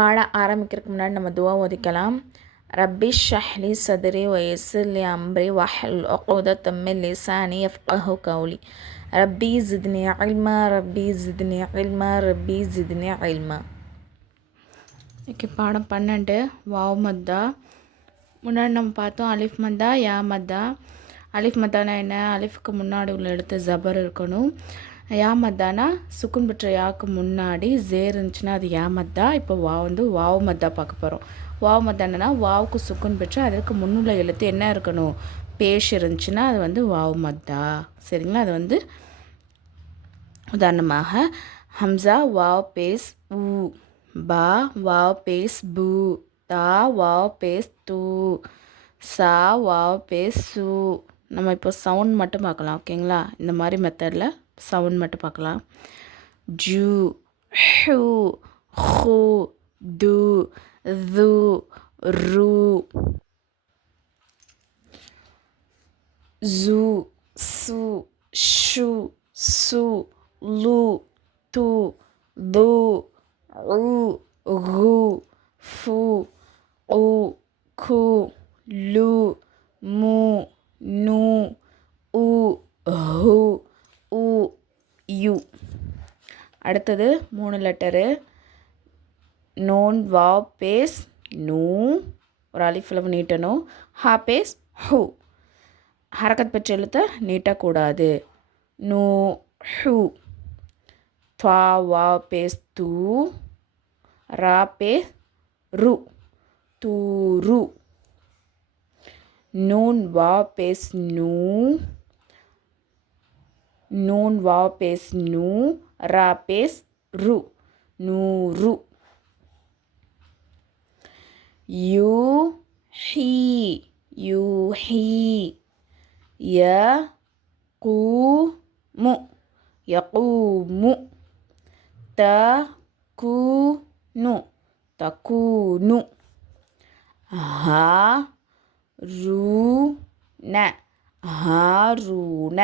பாட ஆரம்பிக்கிறதுக்கு முன்னாடி நம்ம துவா ஓதிக்கலாம். ரப்பி ஷ்ரஹ்லி சத்ரி வயஸ்ஸிர்லி அம்ரி வஹ்லுல் உக்தத்தம் மின் லிசானி யஃப்கஹு கௌலி. ரப்பி ஜித்னி இல்மா ரப்பி ஜித்னி இல்மா ரப்பி ஜித்னி இல்மா. ஓகே, பாடம் 12 வாவ் மத்தா. முன்னாடி நம்ம பார்த்தோம் அலிஃப் மத்தா யா மத்தா. அலிஃப் மத்தானா என்ன? அலிஃப்க்கு முன்னாடி உள்ள எழுத்து ஜபர் இருக்கணும். யா மத்தானா சுக்குன் பெற்ற யாவுக்கு முன்னாடி ஜேர் இருந்துச்சுன்னா அது யா மத்தா. இப்போ வாவ் மத்தா பார்க்க போகிறோம். வாவ் மத்தானா வாவுக்கு சுக்குன் பெற்ற அதற்கு முன்னுள்ள எழுத்து என்ன இருக்கணும்? பேஷ் இருந்துச்சுன்னா அது வாவ் மத்தா. சரிங்களா? அது உதாரணமாக ஹம்சா வாவ் பேஸ் ஊ, பா வாவ் பேஸ் பூ, தா வாவ் பேஸ் தூ, சா வாவ் பேஸ் சூ. நம்ம இப்போ சவுண்ட் மட்டும் பார்க்கலாம். ஓகேங்களா? இந்த மாதிரி மெத்தடில் சவுண்ட் மட்டும் பார்க்கலாம். ஜூ, ஹூ, ஹூ, து, து, ரு, ஜூ, சு, ஷு, சு, லு, து, து, உ, கு, ஃபு, உ, கு, லு, மு, நு, உ, ஹு, உ, யு. அடுத்தது 3 லெட்டரு. நோன் வாவ் பேஸ் நூ, ஒரு அலிஃபில் நீட்டணும். ஹா பேஸ் ஹூ, ஹரக்கத் பெற்ற எழுத்தை நீட்டக்கூடாது. நூ ஹூ. துவா வாவ் பேஸ் தூ, ரா பேஸ் ரு, தூரு. நூன் வாவ் பேஸ் நூ, நூன் வாவ் பேஸ் நூ, ரா பேஸ் ரு, நூரு. யூ ஹீ, யூ ஹீ. ய கூ மு, யகூமு. த கூ நு, தகூனு. ஹா ரூ ந, ஹாரூன.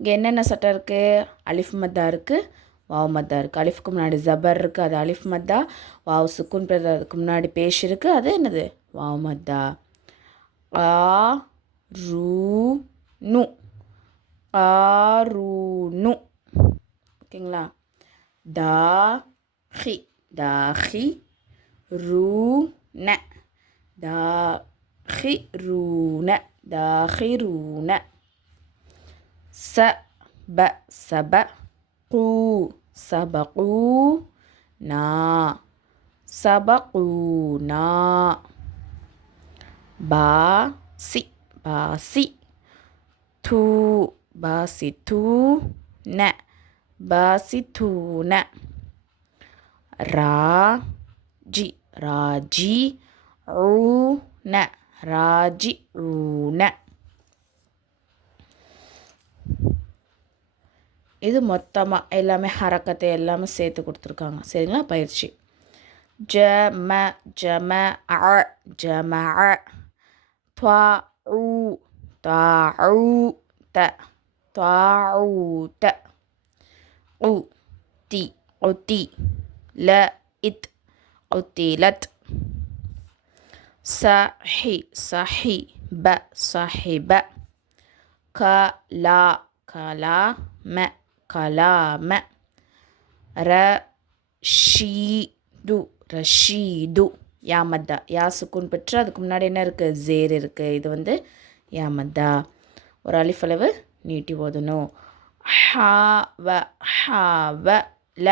இங்கே என்னென்ன சட்டம் இருக்குது? அலிஃப் மத்தா இருக்குது, வாவ் மத்தா இருக்குது. அலிஃப்க்கு முன்னாடி ஜபர் இருக்குது, அது அலிஃப் மத்தா. வாவ் சுக்குன் அதுக்கு முன்னாடி பேஷ் இருக்குது, அது என்னது? வாவ் மத்தா. ஆ ரூ நு, ஆரூனு. ஓகேங்களா? தாஹி, தாஹி, ரூன, தாஹிரூன, தாஹிரூன. சப, சபகு, சபகூனா, சபகூனா. பாசி, பாசி, தூ, பாசிதூன, பாசிதூன. ராஜி, ராஜி, ஊன, ராஜிஊன. இது மொத்தமாக எல்லாமே ஹரக்கத்தை எல்லாமே சேர்த்து கொடுத்துருக்காங்க. சரிங்களா? பயிற்சி. ஜம, ஜம, ஜம, துஆ, தாஊத, தாஊத. உதி, உதி, லஇத், உதிலத். சஹி, சஹிப, சஹிப. கலா, கலாம, கலாம. ரஷீது, ரஷீது. யா மத்தா. யா சுக்குன் பெற்று அதுக்கு முன்னாடி என்ன இருக்குது? ஜேர் இருக்குது. இது யா மத்தா. ஒரு அலிஃப் அளவு நீட்டி ஓதணும். ஹாவ, ஹாவ, ல,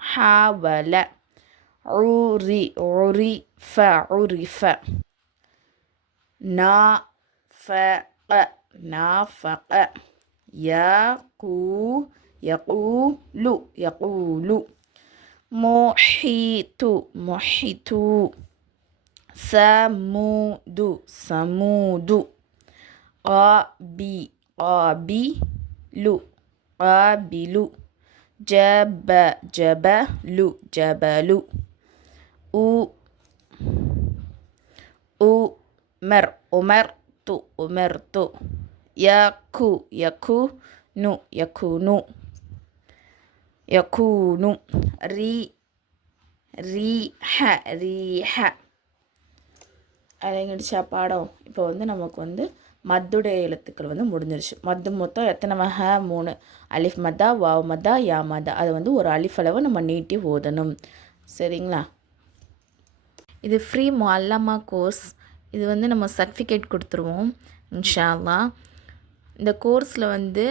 ஹாவல. உரி, உரிஃப, உரிஃப. நாஃபக, நாஃபக. யகூ, யகூலு, யகூலு. முஹீத்து, முஹீத்து. சமூது, சமூது. காபி, காபிலு, காபிலு. ஜப, ஜபலு, ஜபலு. உமர், உமர்து, உமர்து. யகு, யகுனு, யகுனு. யகூனு. ரீஹ ரீஹ. அடங்கிடுச்சா பாடம்? இப்போ வந்து நமக்கு வந்து மத்துடைய எழுத்துக்கள் வந்து முடிஞ்சிருச்சு. மத்து மொத்தம் எத்தனை வகை? 3. அலிஃப் மத்தா, வாவ் மத்தா, யா மத்தா. அது வந்து ஒரு அலிஃப் அளவு நம்ம நீட்டி ஓதணும். சரிங்களா? இது ஃப்ரீ முஅல்லமா கோர்ஸ். இது வந்து நம்ம சர்டிஃபிகேட் கொடுத்துருவோம் இன்ஷா அல்லாஹ். இந்த கோர்ஸில் வந்து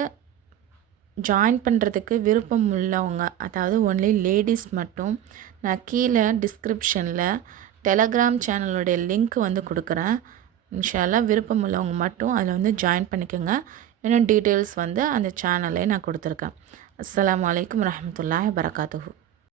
ஜாயின் பண்ணுறதுக்கு விருப்பம் உள்ளவங்க, அதாவது ஒன்லி லேடிஸ் மட்டும், நான் கீழே டிஸ்கிரிப்ஷனில் டெலகிராம் சேனலுடைய லிங்க் வந்து கொடுக்குறேன். இன்ஷா அல்லாஹ் விருப்பம் உள்ளவங்க மட்டும் அதில் வந்து ஜாயின் பண்ணிக்கோங்க. இன்னும் டீட்டெயில்ஸ் வந்து அந்த சேனல்லே நான் கொடுத்துருக்கேன். அஸ்ஸலாமு அலைக்கும் வரஹ்மத்துல்லாஹி வபரகாத்துஹு.